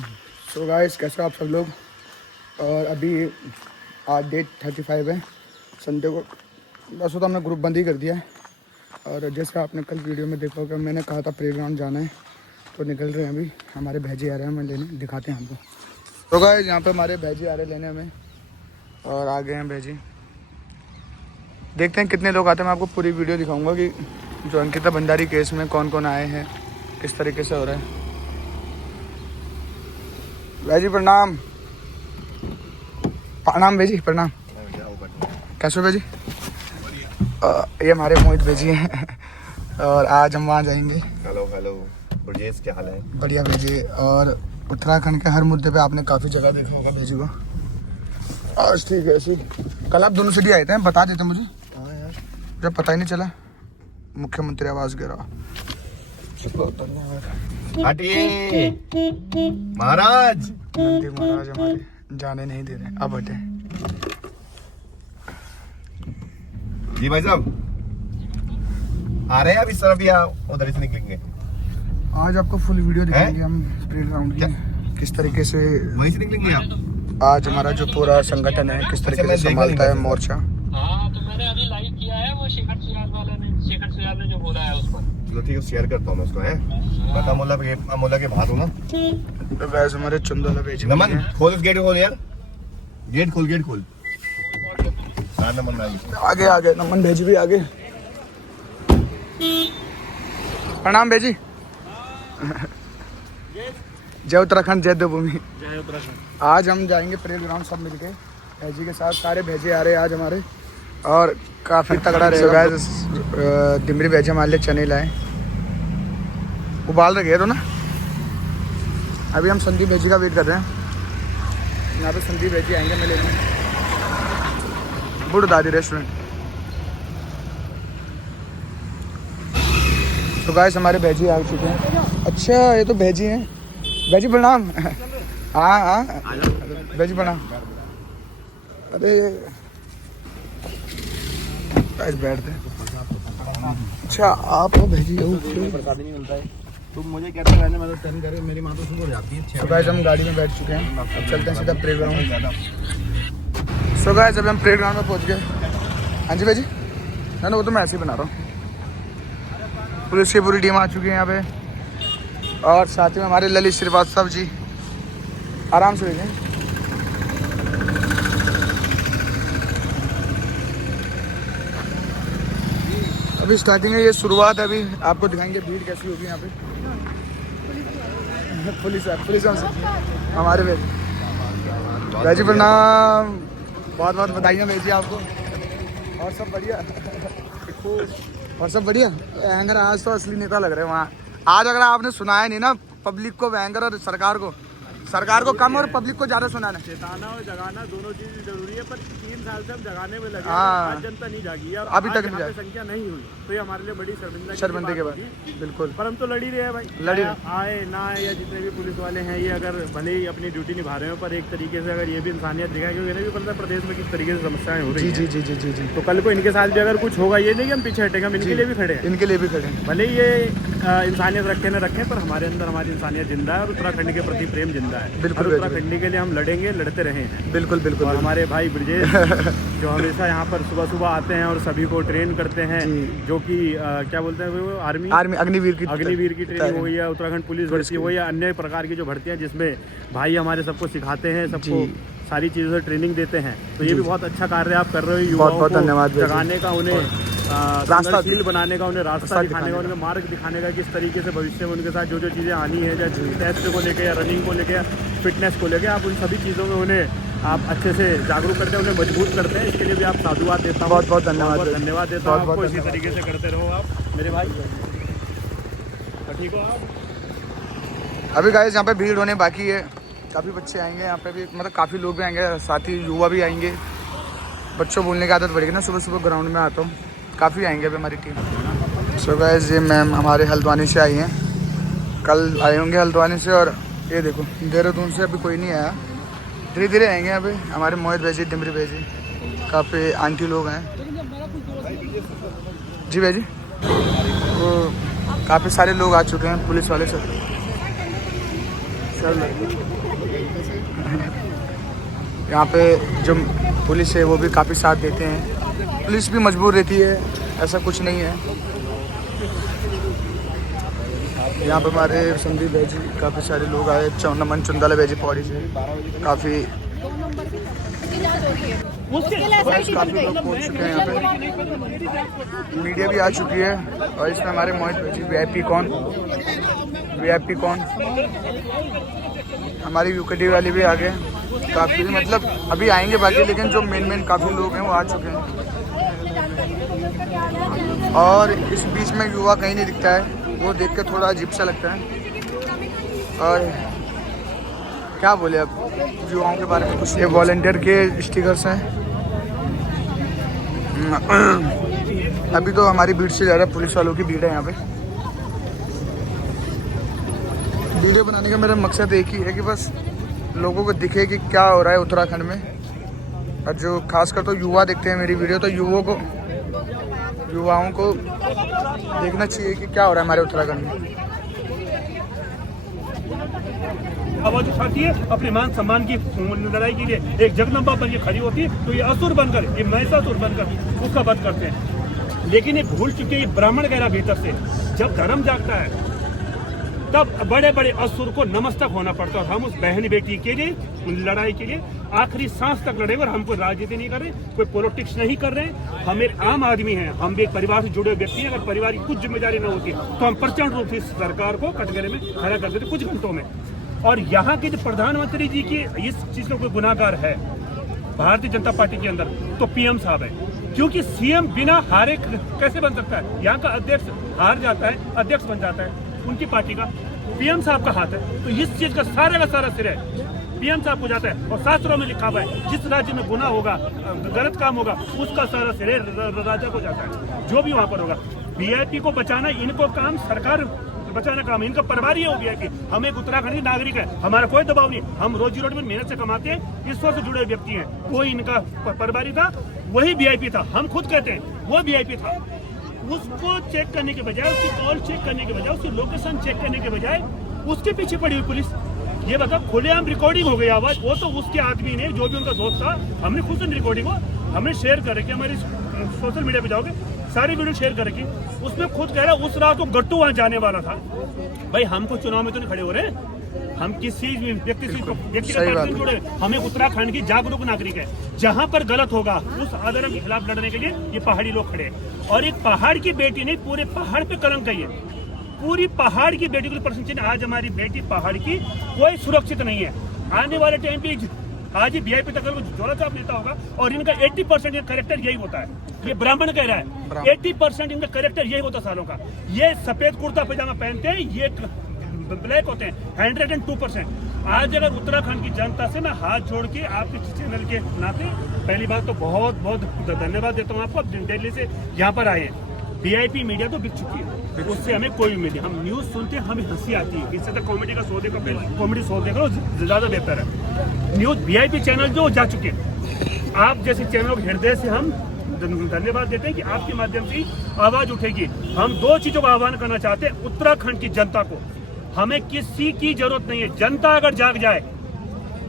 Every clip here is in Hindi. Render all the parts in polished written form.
सो गाइस, कैसे हो आप सब लोग। और अभी आज डेट 35 है, संडे को। वैसे तो हमने ग्रुप बंद ही कर दिया है। और जैसे आपने कल वीडियो में देखा होगा, मैंने कहा था प्ले ग्राउंड जाना है, तो निकल रहे हैं। अभी हमारे भैजी आ रहे हैं हमें लेने, दिखाते हैं हमको। तो गाइस, यहाँ पे हमारे भैजी आ रहे हैं लेने हमें, और आ गए हैं भैजी। देखते हैं कितने लोग आते हैं। मैं आपको पूरी वीडियो दिखाऊंगा कि जो अंकिता भंडारी केस में कौन कौन आए हैं, किस तरीके से हो रहा है। भैजी प्रणाम। प्रणाम भैजी, प्रणाम। कैसे हो भैजी? ये हमारे मोहित भैजी हैं और आज हम वहाँ जाएंगे। हेलो हेलो ब्रजेश, क्या हाल है? बढ़िया भैजी। और उत्तराखंड के हर मुद्दे पे आपने काफ़ी जगह देखा होगा भैजी को। आज ठीक है ऐसे। कल आप दोनों सिटी आए थे, बता देते मुझे। हाँ यार, जब पता ही नहीं चला। मुख्यमंत्री आवास गिरा। हटिए महाराज। नंदी महाराज हमारे जाने नहीं दे रहे, अब हटे। जी भाई साहब आ रहे हैं, अब इस तरफ या उधर से निकलेंगे? आज आपको फुल वीडियो दिखाएंगे हम प्ले ग्राउंड की, किस तरीके से वहीं से निकलेंगे आप? आज हमारा जो पूरा संगठन है किस तरीके से संभालता है मोर्चा। हाँ, तो मैंने अभी लाइव किया है वो शेखर सुयाल ने जो बोला है उस पर। चलो ठीक है, शेयर करता हूँ मैं उसको। है मैं अमोला के बाहर हूँ ना। तो वैसे हमारे चंदोला भेज नमन, खोल इस गेट खोल यार, गेट खोल। हाँ नमन आगे आगे नमन भेजी भी आगे। प्रणाम भेजी। जय उत्तराखंड, जय देवभूमि। जय उत्तराखंड। आज हम जाएंगे परेड ग्राउंड सब मिलके भेजी के साथ। सारे भेजे आ रहे हैं आज हमारे, और काफ़ी तगड़ा रहेगा। दिमरी भेजे हमारे लिए चने लाए, उबाल रखे तो ना। अभी हम संदीप भेजी का वेट कर रहे हैं। यहाँ पे संदीप भेजी आएंगे मैं लेने, बुढ़ दादी रेस्टोरेंट। तो गाइस, हमारे भेजी आ चुके हैं। अच्छा, ये तो भेजी हैं। भेजी प्रणाम। हाँ भेजी प्रणाम। अरे गाइस बैठते हैं। अच्छा, आप भेजी हो? प्रसाद नहीं मिलता है, तुम मुझे कहते रहने, मैं तो टर्न करे, मेरी माँ तो सुबह हो जाती है। तो गाइस, हम गाड़ी में बैठ चुके हैं, अब चलते हैं सीधा प्ले ग्राउंड। सो गाइस, अभी हम प्ले ग्राउंड में पहुंच गए। हाँ जी भाई जी, ना वो तो मैं ऐसे ही बना रहा हूँ। पुलिस की पूरी टीम आ चुकी है यहाँ पे, और साथ में हमारे ललित श्रीवास्तव जी। आराम से भेजें। अभी स्टार्टिंग है, ये शुरुआत है। अभी आपको दिखाएंगे भीड़ कैसी होगी यहाँ पे। पुलिस हमारे भाई प्रणाम। बहुत बहुत बधाइयाँ भेजी आपको। और सब बढ़िया? और सब बढ़िया। एंगर आज तो असली नेता लग रहे हैं वहाँ। आज अगर आपने सुनाया नहीं ना पब्लिक को एंगर, और सरकार को कम और पब्लिक को ज़्यादा सुनाना। चेताना और जगाना दोनों चीज जरूरी है, पर 3 साल से हम जगाने में लगे हैं। हाँ। आज जनता नहीं जागी है, और अभी तक नहीं जागी। संख्या नहीं हुई, तो ये हमारे लिए बड़ी शर्मिंदगी के बाद बिल्कुल। पर हम तो लड़ ही रहे हैं भाई। लड़ी आए ना आए, या जितने भी पुलिस वाले हैं, ये अगर भले ही अपनी ड्यूटी निभा रहे हो, पर एक तरीके से अगर ये भी इंसानियत दिखाए, क्योंकि इन्हें भी पता है प्रदेश में किस तरीके से समस्याएं हो रही जी हैं। जी जी जी जी। तो कल को इनके साथ भी अगर कुछ होगा, ये नहीं कि हम पीछे हटेंगे, हम इनके लिए भी खड़े हैं। इनके लिए भी खड़े हैं। भले ही ये इंसानियत रखे न रखें, पर हमारे अंदर हमारी इंसानियत जिंदा है, और उत्तराखंड के प्रति प्रेम जिंदा है। बिल्कुल, और उत्तराखंडी के लिए हम लड़ेंगे, लड़ते रहे हैं। बिल्कुल बिल्कुल। और हमारे भाई ब्रजेश जो हमेशा यहाँ पर सुबह आते हैं और सभी को ट्रेन करते हैं, जो कि क्या बोलते हैं वो, आर्मी अग्निवीर की ट्रेनिंग हो या उत्तराखंड पुलिस भर्ती हो या अन्य प्रकार की जो भर्तियाँ, जिसमें भाई हमारे सबको सिखाते हैं, सबको सारी चीज़ों से ट्रेनिंग देते हैं। तो ये भी बहुत अच्छा कार्य आप कर रहे हो, युवाओं बहुत को धन्यवाद जगाने का, उन्हें रास्ताशील बनाने का, उन्हें रास्ता दिखाने का, दिखाने उन्हें मार्ग दिखाने का, किस तरीके से भविष्य में उनके साथ जो चीज़ें आनी है, जैसे टेस्ट को लेकर या रनिंग को लेकर, फिटनेस को लेकर, आप उन सभी चीज़ों में उन्हें आप अच्छे से जागरूक करते हैं, उन्हें मजबूत करते हैं। इसके लिए भी आप साधुवाद देता हूँ, बहुत बहुत धन्यवाद देता हूँ आपको। इसी तरीके से करते रहो आप मेरे भाई। ठीक हो आप? अभी गाइस, यहाँ पे भीड़ होने बाकी है। काफ़ी बच्चे आएंगे यहाँ पे भी, मतलब काफ़ी लोग भी आएंगे, साथ ही युवा भी आएंगे। बच्चों बोलने की आदत बढ़ेगी ना, सुबह सुबह ग्राउंड में आता हूँ। काफ़ी आएंगे अभी हमारी टीम। सो गाइस, ये मैम हमारे हल्द्वानी से आई हैं, कल आए होंगे हल्द्वानी से। और ये देखो, देहरादून से अभी कोई नहीं आया, धीरे धीरे आएंगे यहाँ पे। हमारे मोहित भेजी, डिमरी भेजी, काफ़ी आंटी लोग हैं जी भेजी। तो काफ़ी सारे लोग आ चुके हैं, पुलिस वाले सब। सब लड़के। यहाँ पे जो पुलिस है वो भी काफ़ी साथ देते हैं, पुलिस भी मजबूर रहती है, ऐसा कुछ नहीं है। यहाँ पे हमारे संदीप भाई जी काफ़ी सारे लोग आए, नमन चुंदाला भाई जी पौड़ी से काफ़ी काफ़ी लोग पहुँच चुके हैं यहाँ पे, मीडिया भी आ चुकी है। और इसमें हमारे मोहित भाई जी वीआईपी कौन हमारी यूकेडी वाली भी आ गए काफ़ी, मतलब अभी आएंगे बाकी, लेकिन जो मेन काफ़ी लोग हैं वो आ चुके हैं। और इस बीच में युवा कहीं नहीं दिखता है, वो देख के थोड़ा अजीब सा लगता है। और क्या बोले अब युवाओं के बारे में कुछ। ये वॉलंटियर के स्टिकर्स हैं। अभी तो हमारी भीड़ से ज़्यादा पुलिस वालों की भीड़ है यहाँ पे। वीडियो बनाने का मेरा मकसद एक ही है कि बस लोगों को दिखे कि क्या हो रहा है उत्तराखंड में। और जो खासकर तो युवा देखते हैं मेरी वीडियो, तो युवाओं को देखना चाहिए कि क्या हो रहा है हमारे उत्तराखंड में। आवाज उठाती है अपने मान सम्मान की लड़ाई के लिए, एक जगदम्बा बन के खड़ी होती है, तो ये असुर बनकर, ये महिषासुर बनकर उसका वध करते हैं। लेकिन ये भूल चुके हैं ब्राह्मण गहरा भीतर से, जब धर्म जागता है तब बड़े बड़े असुर को नमस्तक होना पड़ता है। हम उस बहन बेटी के लिए लड़ाई के लिए आखिरी सांस तक लड़ेंगे। और हम कोई राजनीति नहीं कर रहे, कोई पॉलिटिक्स नहीं कर रहे, हम एक आम आदमी हैं, हम भी एक परिवार से जुड़े व्यक्ति हैं। अगर परिवार की कुछ जिम्मेदारी न होती तो हम प्रचंड रूप से सरकार को कटघरे में खड़ा कर देते कुछ घंटों में। और यहाँ के जो प्रधानमंत्री जी की इस चीज का कोई गुनाहगार है भारतीय जनता पार्टी के अंदर, तो पीएम साहब है। क्योंकि सीएम बिना हारे कैसे बन सकता है? यहाँ का अध्यक्ष हार जाता है, अध्यक्ष बन जाता है उनकी पार्टी का, पीएम साहब का हाथ है। तो इस चीज का सारा श्रेय पीएम साहब को जाता है। और शास्त्रों में लिखा हुआ है जिस राज्य में गुनाह होगा, गलत काम होगा, उसका सारा श्रेय राजा को जाता है, जो भी वहां पर होगा। वीआईपी को बचाना इनको काम, सरकार बचाना काम, इनका परिवार ही हो गया कि हम एक उत्तराखंडी नागरिक है, हमारा कोई दबाव नहीं, हम रोजी रोटी में मेहनत से कमाते हैं, ईश्वर से जुड़े व्यक्ति हैं। कोई इनका परिवारी था, वही वीआईपी था। हम खुद कहते हैं वो वीआईपी था। उसको चेक करने के बजाय, उसकी कॉल चेक करने के बजाय, उसकी लोकेशन चेक करने के बजाय उसके पीछे पड़ी हुई पुलिस। ये बता, खुलेआम रिकॉर्डिंग हो गई आवाज, वो तो उसके आदमी ने, जो भी उनका दोस्त था, हमने खुद से रिकॉर्डिंग को हमने शेयर कर रखी, हमारी सोशल मीडिया पे जाओगे सारी वीडियो शेयर कर रखी। उसमें खुद कह रहा है उस रात को गट्टू वहां जाने वाला था। भाई हमको चुनाव में तो नहीं खड़े हो रहे, हम किसी व्यक्ति से जुड़े, हमें उत्तराखंड की जागरूक नागरिक है। जहां पर गलत होगा उस आंदोलन के खिलाफ लड़ने के लिए ये पहाड़ी लोग खड़े हैं। और एक पहाड़ की बेटी नहीं, पूरे पहाड़ पे कलंक है, पूरी पहाड़ की बेटी को प्रश्न चिन्ह। आज हमारी बेटी पहाड़ की कोई सुरक्षित नहीं है। आने वाले टाइम पे आज ही वीआईपी तक जोड़ा चाप नेता होगा और इनका 80% करेक्टर यही होता है। ये ब्राह्मण कह रहा है 80% इनका करेक्टर यही होता है सालों का। ये सफेद कुर्ता पैजामा पहनते हैं, ये ब्लैक होते हैं 102%। आज अगर उत्तराखंड की जनता से मैं हाथ जोड़ के आपके चैनल के नाते पहली बात तो बहुत बहुत धन्यवाद देता हूँ आपको। दिल्ली से यहाँ पर आए हैं, वीआईपी मीडिया तो बिक चुकी है, उससे हमें कोई उम्मीद नहीं। हम न्यूज सुनते हैं, हमें हंसी आती है, इससे तो कॉमेडी का शो देखो, कॉमेडी शो देखो ज्यादा बेहतर है। न्यूज वीआईपी चैनल जो जा चुके हैं, आप जैसे चैनलों के हृदय से हम धन्यवाद देते हैं कि आपके माध्यम से आवाज उठेगी। हम दो चीजों का आह्वान करना चाहते हैं उत्तराखंड की जनता को, हमें किसी की जरूरत नहीं है। जनता अगर जाग जाए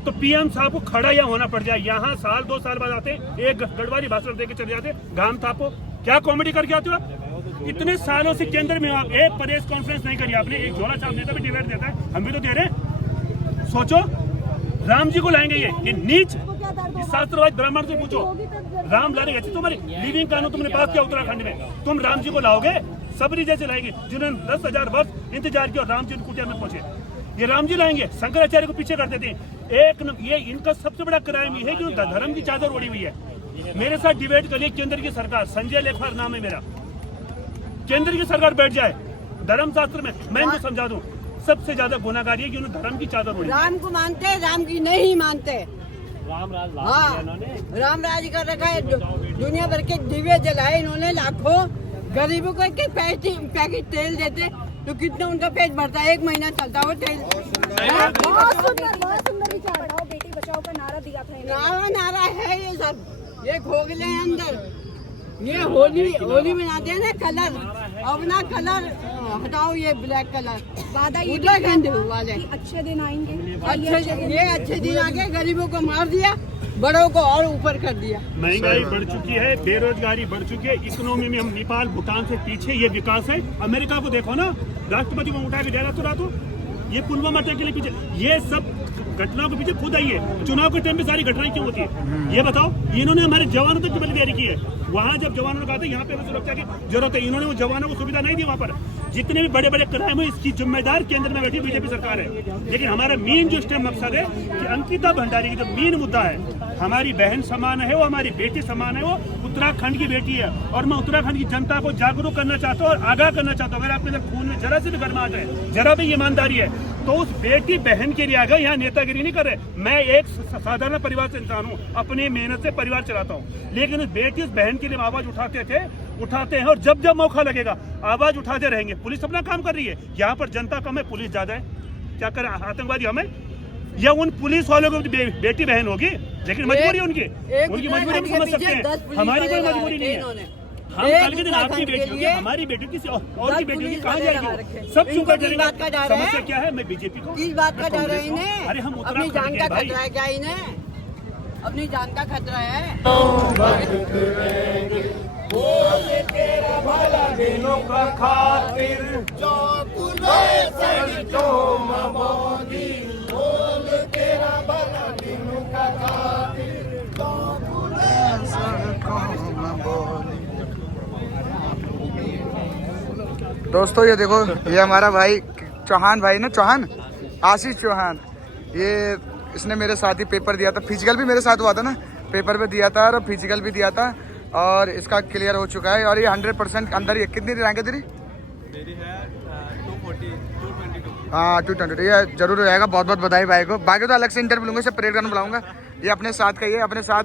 तो पीएम साहब को खड़ा यहाँ होना पड़ जाए। यहाँ साल 2 साल बाद आते, एक गढ़वाली भाषण देके चले जाते, गाम थापो, क्या कॉमेडी करके आते हो आप? इतने सालों से केंद्र में आप एक प्रेस कॉन्फ्रेंस नहीं करी आपने। एक झोला छाप नेता भी डिबेट देता है, हम भी तो दे रहे। सोचो राम जी को लाएंगे ये नीच, इस शास्त्रवाद ब्राह्मण से पूछो, राम लाने गए तुम्हारे लिविंग कानून तुमने पास किया उत्तराखंड में, तुम राम जी को लाओगे? सबरी जैसे लाएंगे जिन्होंने 10,000 वर्ष इंतजार किया और राम जी कुटिया में पहुंचे, ये राम जी लाएंगे? शंकराचार्य को पीछे कर देते हैं। ये इनका सबसे बड़ा क्राइम ये है कि धर्म की चादर ओढ़ी हुई है। मेरे साथ डिबेट करिए केंद्र की सरकार, संजय लेखवार नाम है मेरा, केंद्र की सरकार बैठ जाए, धर्म शास्त्र में मैं इनको समझा दूं, सबसे ज्यादा गुनाहगार है कि उन्होंने धर्म की चादर ओढ़ी। राम को मानते, राम की नहीं मानते। राम राज राम राज कर रखा है, दुनिया भर के दिव्य जलाए इन्होंने, लाखों गरीबों को एक पैकेट तेल देते तो कितना उनका पेट भरता है, 1 महीना चलता वो तेल। बहुत सुंदर विचार, पढ़ाओ बेटी बचाओ का नारा दिया था। नारा है ये सब, ये खोखले हैं अंदर। ये होली मनाते हैं ना कलर, अब ना कलर हटाओ, ये ब्लैक कलर वादा ये उत्तराखंड वाले कि अच्छे दिन आएंगे, अच्छे दिन आके गरीबों को मार दिया, बड़ों को और ऊपर कर दिया। महंगाई बढ़ चुकी है, बेरोजगारी बढ़ चुकी है, इकोनॉमी में हम नेपाल भूटान से पीछे, ये विकास है। अमेरिका को देखो ना, राष्ट्रपति को उठा के डेरा तो रातों, ये पुलवामा अटैक के लिए पीछे, ये सब घटनाओं के पीछे खुद आई है। चुनाव के टाइम पे सारी घटनाएं क्यों होती है ये बताओ? इन्होंने हमारे जवानों तक की बलिदारी की है। वहाँ जब जवानों ने कहा था यहाँ पे हमें सुरक्षा की जरूरत है, इन्होंने वो जवानों को सुविधा नहीं दी। वहाँ पर जितने भी बड़े बड़े क्राइम है, इसकी जिम्मेदार केंद्र में बैठी बीजेपी सरकार है। लेकिन हमारा मेन जो स्टेम मकसद है कि अंकिता भंडारी की जो मेन मुद्दा है, हमारी बहन समान है, वो हमारी बेटी समान है, वो उत्तराखंड की बेटी है। और मैं उत्तराखंड की जनता को जागरूक करना चाहता हूँ और आगाह करना चाहता हूँ, अगर आपके अंदर खून में जरा से भी गर्माहट है, जरा भी ईमानदारी है, तो उस बेटी बहन के लिए आगे यहाँ नेतागिरी नहीं कर रहे। मैं एक साधारण परिवार से इंसान हूँ, अपनी मेहनत से परिवार चलाता हूँ, लेकिन उस बेटी उस बहन के लिए आवाज उठाते हैं और जब जब मौका लगेगा आवाज उठाते रहेंगे। पुलिस अपना काम कर रही है, यहाँ पर जनता कम है, पुलिस ज्यादा है। क्या करें, आतंकवादी हमें या उन पुलिस वालों को बेटी बहन होगी, लेकिन मजबूरी उनकी मजबूरी हम समझ सकते हैं, हमारी कोई मजबूरी नहीं है। हम कल के दिन आपकी बेटी होगी, हमारी बेटी किसी और की बेटी होगी, कहाँ जाएगी? सब चुप कर जाएंगे। समस्या क्या है? मैं बीजेपी को किस बात का डर है इन्हें? अरे हम अपनी जान का भाई, खतरा है क्या इन्हें? अपनी जान का खतरा है। दोस्तों ये देखो, ये हमारा भाई चौहान भाई ना, चौहान आशीष चौहान, ये इसने मेरे साथ ही पेपर दिया था, फिजिकल भी मेरे साथ हुआ था ना, पेपर भी दिया था और फिजिकल भी दिया था और इसका क्लियर हो चुका है। और ये 100% अंदर ही। कितनी रैंक है तेरी? मेरी है 222। हाँ 222, ये जरूर हो जाएगा। बहुत बहुत बधाई भाई को। बाकी तो अलग से इंटरव्यू लूंगा, इसे परेड करने बुलाऊंगा। ये अपने साथ का ही है, अपने साथ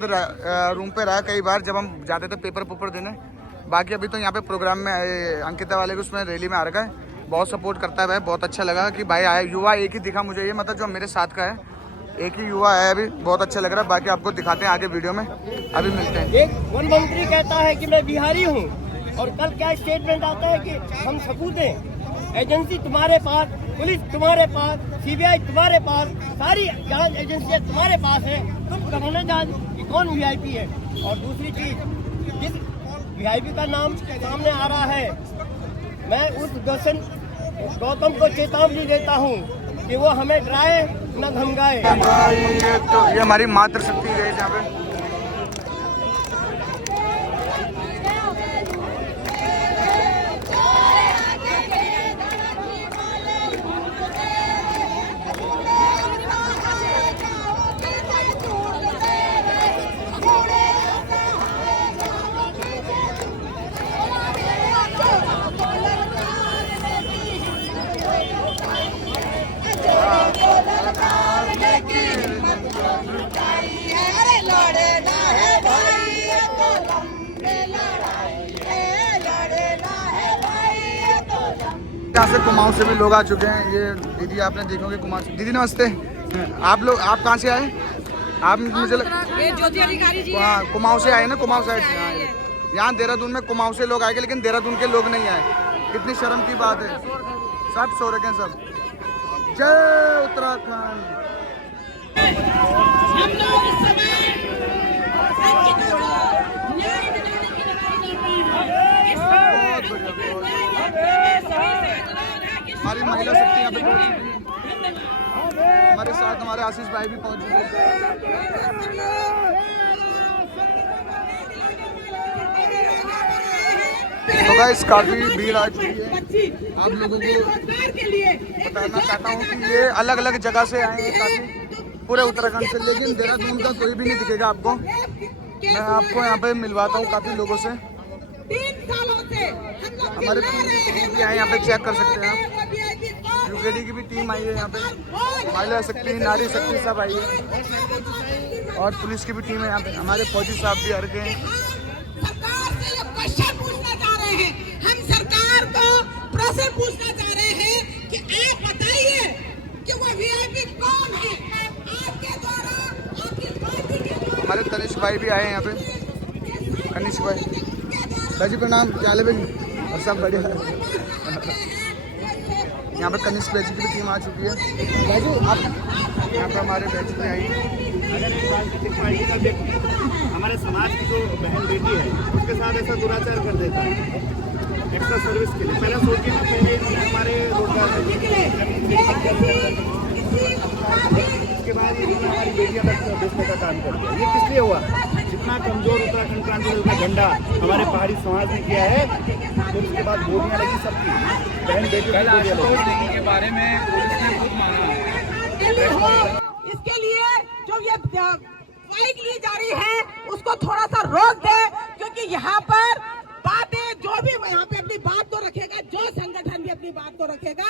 रूम पे रहा कई बार जब हम जाते थे पेपर पुपर देने। बाकी अभी तो यहाँ पे प्रोग्राम में अंकिता वाले को उसमें रैली में आ रखा है, बहुत सपोर्ट करता है भाई। बहुत अच्छा लगा कि भाई आया, युवा एक ही दिखा मुझे, ये मतलब जो मेरे साथ का है एक ही युवा है अभी, बहुत अच्छा लग रहा है। बाकी आपको दिखाते हैं आगे वीडियो में, अभी मिलते हैं। एक वन मंत्री कहता है कि मैं बिहारी हूँ और कल क्या स्टेटमेंट आता है कि हम सबूत हैं, एजेंसी तुम्हारे पास, पुलिस तुम्हारे पास, सीबीआई तुम्हारे पास, सारी जांच एजेंसियां तुम्हारे पास है, तुम करोना जांच कि कौन वीआईपी है। और दूसरी चीज, जिस वीआईपी का नाम सामने आ रहा है, मैं उस गौतम को चेतावनी देता हूँ कि वो हमें डराए न धमकाए। तो ये हमारी मातृ शक्ति है यहाँ पे। यहाँ से कुमाऊं से भी लोग आ चुके हैं। ये दीदी आपने देखोगे कुमाऊं से। दीदी नमस्ते, आप लोग, आप कहाँ से आए? आप मुझे ज्योति अधिकारी जी कुमाऊं से आए ना, कुमाऊं साइड से आए। यहाँ देहरादून में कुमाऊं से लोग आएंगे, लेकिन देहरादून के लोग नहीं आए। कितनी शर्म की बात है। सब सो रखे हैं सब। जय उत्तराखंड। हमारी महिला शक्ति यहाँ पे पहुंच चुकी है। हमारे साथ हमारे आशीष भाई भी पहुंच चुके हैं। तो गाइस काफी भीड़ आ चुकी है। आप लोगों को बताना चाहता हूँ कि ये अलग अलग जगह से आए हैं, काफी पूरे उत्तराखंड से, लेकिन देहरादून का कोई भी नहीं दिखेगा आपको। मैं आपको यहाँ पे मिलवाता हूँ काफी लोगों से। हमारे टीम भी आए यहाँ पे, चेक कर सकते हैं आप। यूकेडी की भी टीम आई है यहाँ पे, महिला शक्ति, नारी शक्ति सब आई है, और पुलिस की भी टीम है यहाँ पे। हमारे फौजी साहब भी आ रखे हैं। सरकार से क्वेश्चन पूछना चाह रहे हैं, हम सरकार को प्रश्न पूछना चाह रहे हैं कि आप बताइए कि वो वीआईपी कौन है आपके द्वारा, आपकी पार्टी के द्वारा। हमारे तनिष्क भाई भी आए हैं यहाँ पे, तनिष्क भाई। भाजी प्रणाम, क्या हाल है भाई? और सब बढ़िया। यहाँ पर कनिष्क बैच की टीम आ चुकी है। भाजी आप यहाँ पर हमारे बैच में आई। अगर एक राजनीतिक पार्टी का व्यक्ति हमारे समाज की जो बहन बेटी है उसके साथ ऐसा दुराचार कर देता है एक्स्ट्रा सर्विस के लिए, पहले सोचिए ना कि ये हमारे रोजगार उसके बाद ये हमारी बेटियां तक बेचने का काम करती है। ये किस लिए हुआ? जितना कमजोर उत्तराखंड क्रांति का झंडा हमारे पहाड़ी समाज ने किया है, तो उसके बाद गोलियां लगी सबकी बहन बेटी के बारे में इसके लिए जो ये फाइट ली जा रही है उसको थोड़ा सा रोक दे, क्योंकि यहाँ पर बातें जो भी यहाँ पे अपनी बात तो रखेगा, जो संगठन भी अपनी बात तो रखेगा,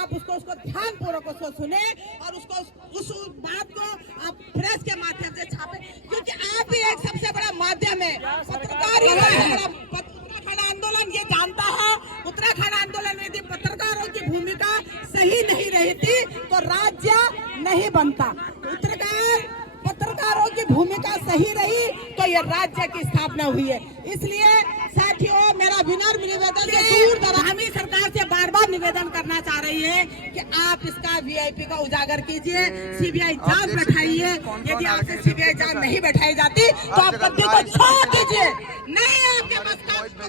आप उसको ध्यान पूर्वक उसको सुने और उसको उस बात को आप प्रेस के माध्यम से छापे, क्योंकि आप भी एक सबसे बड़ा माध्यम है। उत्तराखंड आंदोलन ये जानता है, उत्तराखंड आंदोलन में यदि पत्रकारों की भूमिका सही नहीं रहती तो राज्य नहीं बनता। पत्रकारों की भूमिका सही रही तो ये राज्य की स्थापना हुई है। इसलिए साथियों, मेरा विनम्र निवेदन है, दूर दराज हमी सरकार से बार बार निवेदन करना चाह रही है कि आप इसका वीआईपी का उजागर कीजिए, सीबीआई जांच बैठाइए। यदि आपसे सीबीआई जांच नहीं बैठाई जाती तो आप गद्दी को छोड़ दीजिए। नहीं, आपके पास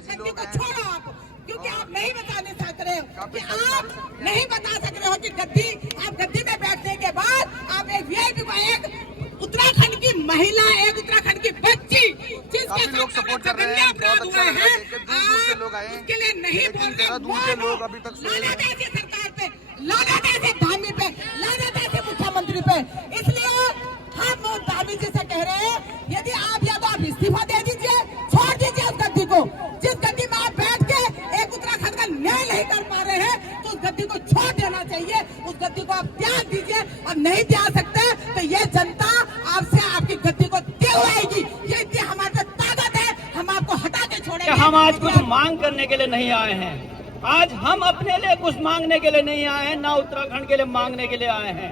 गद्दी को छोड़ो आप, क्योंकि आप नहीं बता नहीं सक रहे हो कि आप नहीं बता सक रहे हो कि गद्दी में बैठने के बाद आप एक वीआईपी को, एक उत्तराखंड की महिला, एक उत्तराखंड की बच्ची जिसके लोग सपोर्ट कर रहे हैं, बहुत अच्छा लग रहा है। दूर से लोग आए, उसके लिए नहीं बोलते। दूर से लोग अभी तक लानत है ऐसी सरकार पे, लानत है ऐसे धामी पे, लानत है ऐसे मुख्यमंत्री पे। इसलिए हम धामी जी से कह रहे हैं, यदि आप या तो आप इस्तीफा दे दीजिए, छोड़ दीजिए उस गद्दी को। जिस गद्दी में आप बैठ के एक उत्तराखंड का न्याय नहीं कर पा रहे हैं तो उस गद्दी को छोड़ देना चाहिए, उस गद्दी को आप त्याग दीजिए। और नहीं त्याग सकते तो ये जनता आपसे आपकी गद्दी को दिलवाएगी। ये इतनी हमारे पास ताकत है, हम आपको हटा के छोड़ेंगे। हम आज कुछ मांग करने के लिए नहीं आए हैं, आज हम अपने लिए कुछ मांगने के लिए नहीं आए हैं, ना उत्तराखंड के लिए मांगने के लिए आए हैं।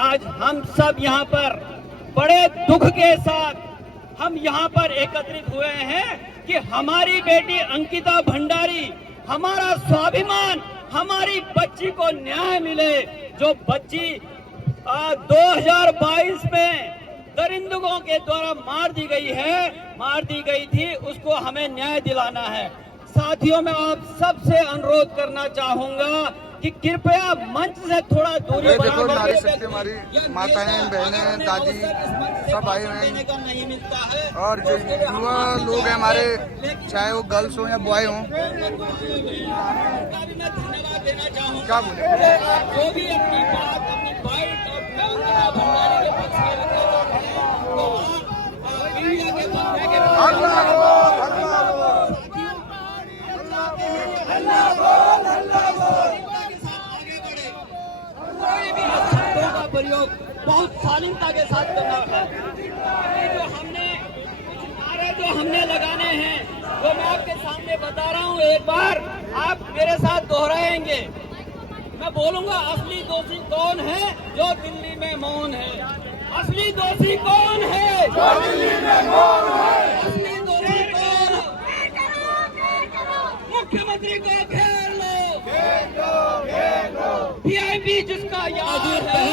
आज हम सब यहाँ पर बड़े दुख के साथ हम यहाँ पर एकत्रित हुए हैं कि हमारी बेटी अंकिता भंडारी, हमारा स्वाभिमान, हमारी बच्ची को न्याय मिले। जो बच्ची 2022 में दरिंदगों के द्वारा मार दी गई थी, उसको हमें न्याय दिलाना है। साथियों, मैं आप सबसे अनुरोध करना चाहूंगा कि कृपया मंच से थोड़ा दूरी देखो, नारी शक्ति हमारी माताएं, बहनें, दादी सब आए हुए हैं। और जो युवा लोग हैं हमारे, चाहे वो गर्ल्स हो या बॉय हो, क्या बोले, जो भी अपनी बात, अपनी फाइट और अंकिता भंडारी के पक्ष में रखना चाहते हैं, तो मीडिया के पक्ष में शब्दों का प्रयोग बहुत शालीनता के साथ करना है। जो हमने लगाने हैं वो मैं आपके सामने बता रहा हूँ, एक बार आप मेरे साथ दोहराएंगे। मैं बोलूंगा, असली दोषी कौन है? जो दिल्ली में मौन है। असली दोषी कौन है? जो दिल्ली में मौन है। असली दोषी कौन है? मुख्यमंत्री को घेर लो, वीआईपी जिसका याद है।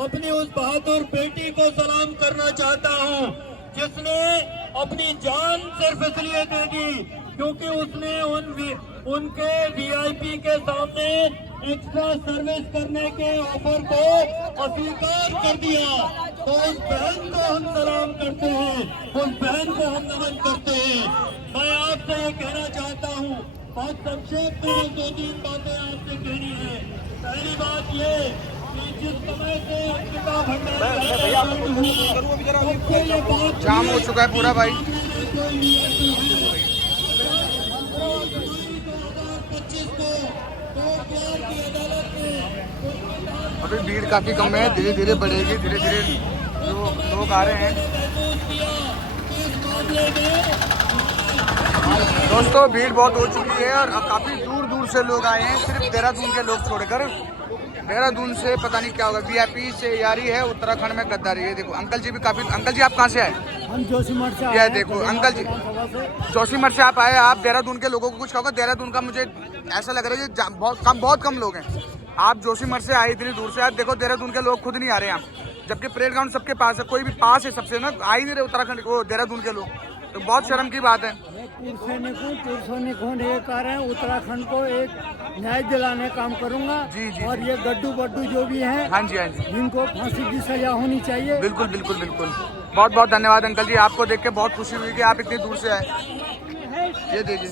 अपनी उस बहादुर बेटी को सलाम करना चाहता हूँ जिसने अपनी जान सिर्फ इसलिए दे दी क्योंकि उसने उनके वीआईपी के सामने एक्स्ट्रा सर्विस करने के ऑफर को अस्वीकार कर दिया। तो उस बहन को हम सलाम करते हैं, उस बहन को हम नमन करते हैं। मैं आपसे ये कहना चाहता हूँ, बहुत संक्षेप में 2-3 बातें आपसे कहनी है। पहली बात ये कि जिस समय से अंकिता भंडारी जाम हो चुका है पूरा भाई। 2025 को कोटद्वार की अदालत में अभी भीड़ काफी कम है, धीरे धीरे बढ़ेगी, धीरे धीरे जो लोग आ रहे हैं। दोस्तों, भीड़ बहुत हो चुकी है और काफी दूर दूर से लोग आए हैं, सिर्फ देहरादून के लोग छोड़कर। देहरादून से पता नहीं क्या होगा, वीआईपी से यारी है, उत्तराखंड में गद्दारी है। देखो अंकल जी भी काफी, अंकल जी आप कहाँ से आए? हम जोशीमठ से यह देखो अंकल जी जोशीमठ से आप आए। आप देहरादून के लोगों को कुछ कहोगे? देहरादून का मुझे ऐसा लग रहा है कि बहुत कम लोग हैं। आप जोशीमठ से आए इतनी दूर से, आप देखो देहरादून के लोग खुद नहीं आ रहे यहाँ, जबकि परेड ग्राउंड सबके पास है, कोई भी पास है सबसे ना, आ ही नहीं रहे उत्तराखंड को देहरादून के लोग, तो बहुत शर्म की बात है। ये कर रहे हैं, उत्तराखंड को एक न्याय दिलाने काम करूंगा। जी। और ये गड्ढू बड्डू जो भी हैं, हाँ जी इनको फांसी की सजा होनी चाहिए। बिल्कुल। बहुत बहुत धन्यवाद अंकल जी, आपको देख के बहुत खुशी हुई कि आप इतनी दूर से आए। ये देखिए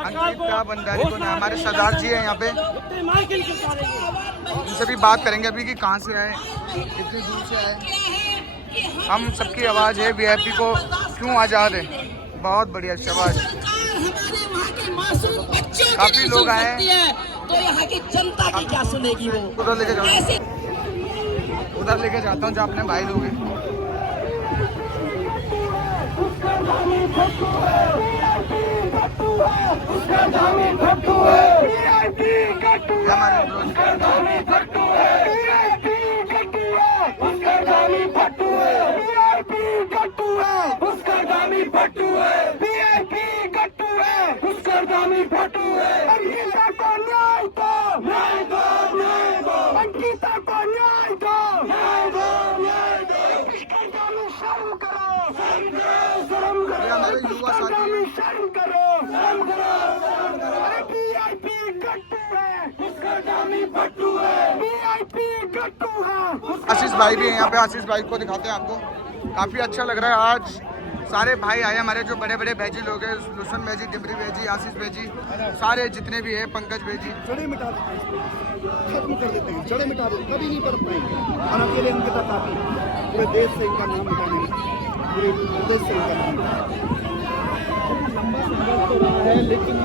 अंकिता भंडारी को ना, हमारे सरदार जी हैं यहाँ पे, उनसे भी बात करेंगे अभी कि कहाँ से आए, कितनी दूर से आए। हम सबकी आवाज़ है, वीआईपी को क्यों आज़ाद है। बहुत बढ़िया शाबाश। काफी लोग आए, तो यहाँ की जनता की क्या सुनेगी वो। उधर लेके जाता हूँ जहाँ अपने भाई लोग हैं। युवा आशीष भाई भी है यहाँ पे, आशीष भाई को दिखाते हैं आपको। काफी अच्छा लग रहा है आज, सारे भाई आए हमारे, जो बड़े बड़े बैजी लोग हैं, लुसन बैजी, डिमरी बैजी, आशीष बैजी, सारे जितने भी हैं, पंकज बैजी। जड़ें मिटा देते हैं, खत्म कर देते हैं, जड़ें मिटा देते, कभी नहीं कर पाएंगे। और अकेले उनके साथ काफी पूरे देश से इनका नाम मिटाने, पूरे प्रदेश से इनका नाम है। लेकिन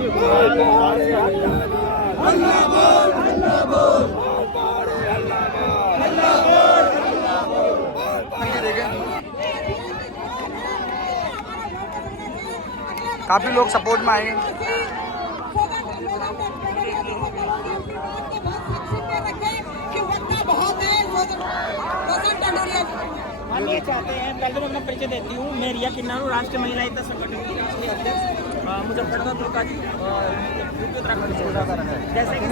काफी लोग सपोर्ट में आए। हम ये चाहते हैं, पहले तो मैं अपना परिचय देती हूँ। मैं रिया किन्नारू, राष्ट्रीय महिला एकता संगठन की राष्ट्रीय अध्यक्ष, मुजफ्फरनगर दुर्गा जी, उत्तराखंड से। जैसे कि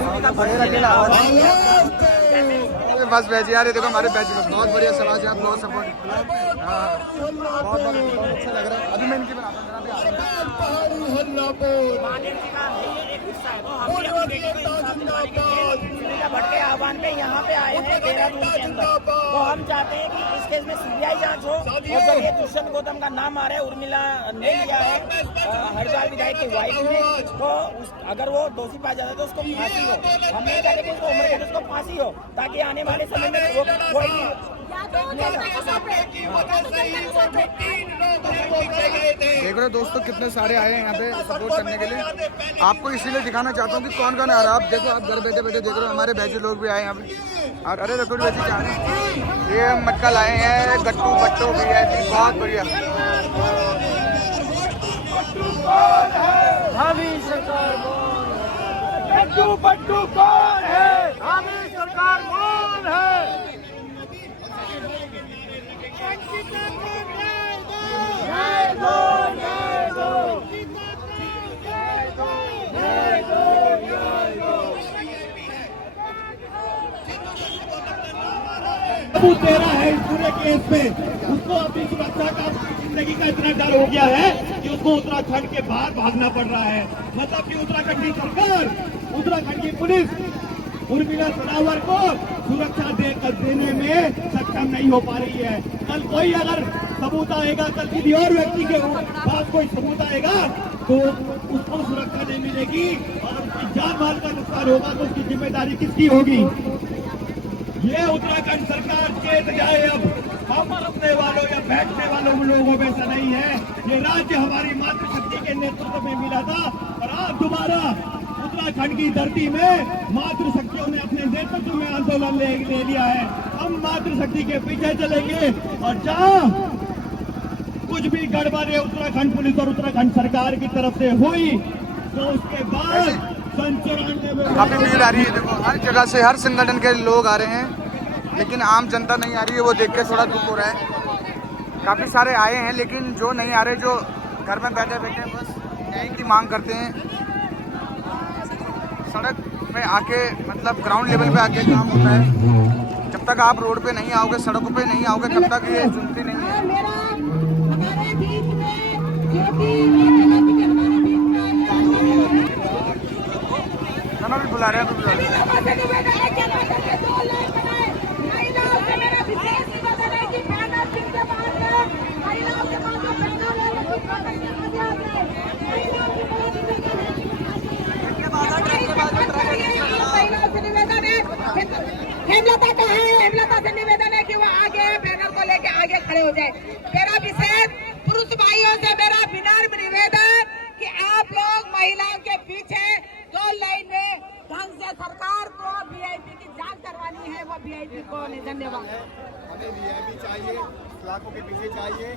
बस बैच यार, ये देखो हमारे बैच में बहुत बढ़िया समाज है, बहुत सपोर्ट। बहुत अच्छा लग रहा है। अभी मैं इनकी बनाता हूँ, भटके आह्वान पे यहाँ पे आए हैं देहरादून के अंदर। तो हम चाहते हैं कि इस केस में सीबीआई जांच हो, और जब ये दुष्यंत गौतम का नाम आ रहा है, उर्मिला ने लिया है, हरिद्वार विधायक की वाइफ ने, तो अगर वो दोषी पाया जाता है तो उसको फांसी हो। हम नहीं चाहते कि उसको उम्र कैद, उसको फांसी हो, ताकि आने वाले समय में वो देख रहे हो दोस्तों, कितने सारे आए हैं यहाँ पे सपोर्ट करने के लिए। आपको इसीलिए दिखाना चाहता हूँ कि कौन कौन आ रहा है। आप देखो, आप घर बैठे बैठे देख रहे हो, हमारे बैचे लोग भी आए यहाँ पे। और अरे रतुड़ बैची क्या है, ये मटका लाए हैं, गट्टू बट्टू भी है, बहुत बढ़िया। गट्टू बट्टू कौन है? हमारी सरकार कौन है? तेरा है इस पूरे केस में, उसको अपनी सुरक्षा का, जिंदगी का इतना डर हो गया है कि उसको उत्तराखंड के बाहर भागना पड़ रहा है। मतलब कि उत्तराखंड की सरकार, उत्तराखंड की पुलिस उर्मिला सरावर को सुरक्षा देने में सक्षम नहीं हो पा रही है। कल कोई अगर सबूत आएगा, कल किसी और व्यक्ति के पास कोई सबूत आएगा तो उसको सुरक्षा नहीं मिलेगी और उसकी जान माल का नुकसान होगा, तो उसकी जिम्मेदारी किसकी होगी? ये उत्तराखंड सरकार चेत जाए। अब हम रुकने वालों या बैठने वालों लोगों में ऐसा नहीं है। ये राज्य हमारी मातृशक्ति के नेतृत्व में मिला था, और आप दोबारा उत्तराखंड की धरती में मातृशक्तियों ने अपने नेतृत्व में आंदोलन ले लिया है। हम मातृशक्ति के पीछे चलेंगे, और जहां कुछ भी गड़बड़ उत्तराखंड पुलिस और उत्तराखंड सरकार की तरफ से हुई तो उसके बाद काफ़ी भीड़ आ रही है। देखो हर जगह से हर संगठन के लोग आ रहे हैं, लेकिन आम जनता नहीं आ रही है। वो देख के थोड़ा दुख हो रहा है। काफ़ी सारे आए हैं, लेकिन जो नहीं आ रहे, जो घर में बैठे बैठे बस न्याय की मांग करते हैं, सड़क पे आके मतलब ग्राउंड लेवल पे आके काम होता है। जब तक आप रोड पे नहीं आओगे, सड़कों पे नहीं आओगे, तब तक ये सुनती नहीं है। हमारे बीच में जो भी भी बुला रहे हैं, हेमलता का है, हेमलता से निवेदन है कि वो आगे बैनर को लेके आगे खड़े हो जाए। मेरा विशेष पुरुष भाइयों से मेरा विनम्र निवेदन कि आप लोग महिलाओं के पीछे दो लाइन में ढंग से सरकार को वीआईपी की जांच करवानी है, वो वीआईपी को नहीं। धन्यवाद। हमें वीआईपी चाहिए, सलाखों के पीछे चाहिए।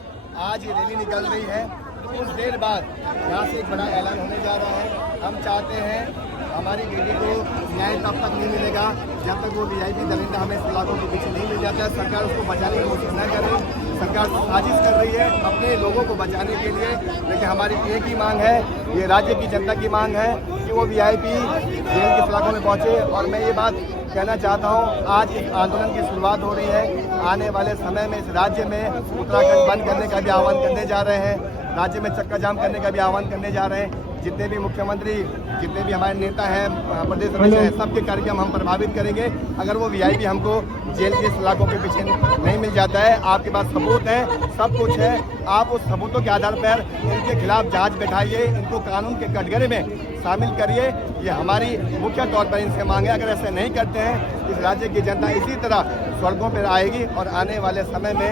आज ये रैली निकल रही है, कुछ देर बाद यहाँ से एक बड़ा ऐलान होने जा रहा है। हम चाहते हैं हमारी बेटी को न्याय तब तक नहीं मिलेगा जब तक वो वीआईपी दरिंदा हमें सलाखों के पीछे नहीं मिल जाता है। सरकार उसको बचाने की कोशिश न करे। सरकार साजिश कर रही है अपने लोगों को बचाने के लिए, लेकिन हमारी एक ही मांग है, ये राज्य की जनता की मांग है कि वो वीआईपी जेल की सलाखों में पहुँचे। और मैं ये बात कहना चाहता हूँ, आज इस आंदोलन की शुरुआत हो रही है। आने वाले समय में इस राज्य में उत्तराखंड बंद करने का भी आह्वान करने जा रहे हैं, राज्य में चक्का जाम करने का भी आह्वान करने जा रहे हैं। जितने भी मुख्यमंत्री, जितने भी हमारे नेता हैं, प्रदेश अध्यक्ष हैं, सबके कार्यक्रम हम प्रभावित करेंगे अगर वो वीआईपी हमको जेल के सलाखों के पीछे नहीं मिल जाता है। आपके पास सबूत है, सब कुछ है, आप उस सबूतों के आधार पर इनके खिलाफ जांच बैठाइए, इनको कानून के कटघरे में शामिल करिए। ये हमारी मुख्य तौर पर इनसे मांग है। अगर ऐसे नहीं करते हैं, इस राज्य की जनता इसी तरह सड़कों पर आएगी। और आने वाले समय में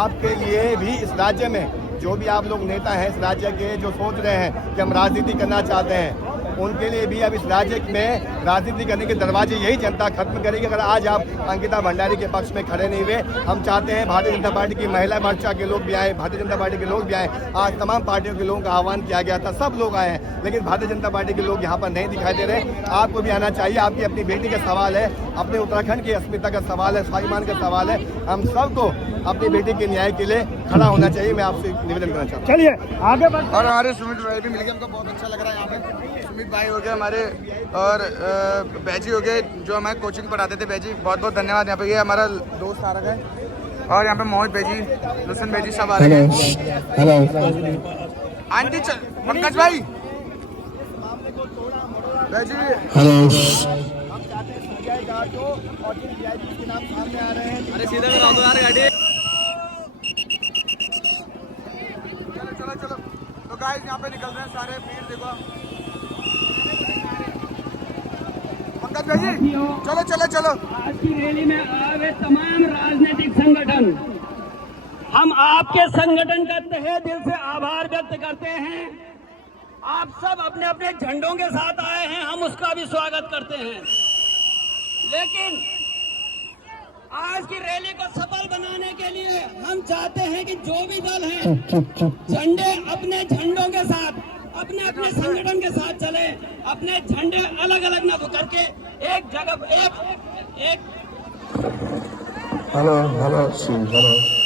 आपके लिए भी इस राज्य में जो भी आप लोग नेता हैं इस राज्य के, जो सोच रहे हैं कि हम राजनीति करना चाहते हैं, उनके लिए भी अब इस राज्य में राजनीति करने के दरवाजे यही जनता खत्म करेगी। अगर आज आप अंकिता भंडारी के पक्ष में खड़े नहीं हुए, हम चाहते हैं भारतीय जनता पार्टी की महिला मोर्चा के लोग भी आए, भारतीय जनता पार्टी के लोग भी आए। आज तमाम पार्टियों के लोगों का आह्वान किया गया था, सब लोग आए हैं, लेकिन भारतीय जनता पार्टी के लोग यहाँ पर नहीं दिखाई दे रहे। आपको भी आना चाहिए। आपकी अपनी बेटी का सवाल है, अपने उत्तराखंड की अस्मिता का सवाल है, स्वाभिमान का सवाल है। हम सबको अपनी बेटी के न्याय के लिए खड़ा होना चाहिए। मैं आपसे निवेदन करना चाहता हूँ। चलिए आगे बढ़। और हमारे सुमित भाई भी मिल गए, हमको बहुत अच्छा लग रहा है यहाँ पे। सुमित भाई हो गए हमारे, और बैजी हो गए जो हमें कोचिंग पढ़ाते थे। बैजी बहुत बहुत धन्यवाद। यहाँ पे ये हमारा दोस्त आ रहा है, और यहाँ पे मोहित बैजी, लुसन बैजी सब आ रहे हैं। आंटी पंकज भाई, बैजी हम चाहते हैं सीबीआई गार्ड को और जिन वीआईपी के नाम सामने आ रहे हैं। अरे सीधा करा दो यार गाड़ी। चलो चलो चलो, तो गाइस यहाँ पे निकल रहे हैं सारे। भीड़ देखो, पंकज भाई जी, चलो चलो चलो। आज की रैली में आए तमाम राजनीतिक संगठन, हम आपके संगठन का तहे दिल से आभार व्यक्त करते हैं। आप सब अपने अपने झंडों के साथ आए हैं, हम उसका भी स्वागत करते हैं। लेकिन आज की रैली को सफल बनाने के लिए हम चाहते हैं कि जो भी दल हैं, झंडे अपने झंडों के साथ, अपने अपने संगठन के साथ चले, अपने झंडे अलग अलग न करके एक जगह एक हेलो हेलो हेलो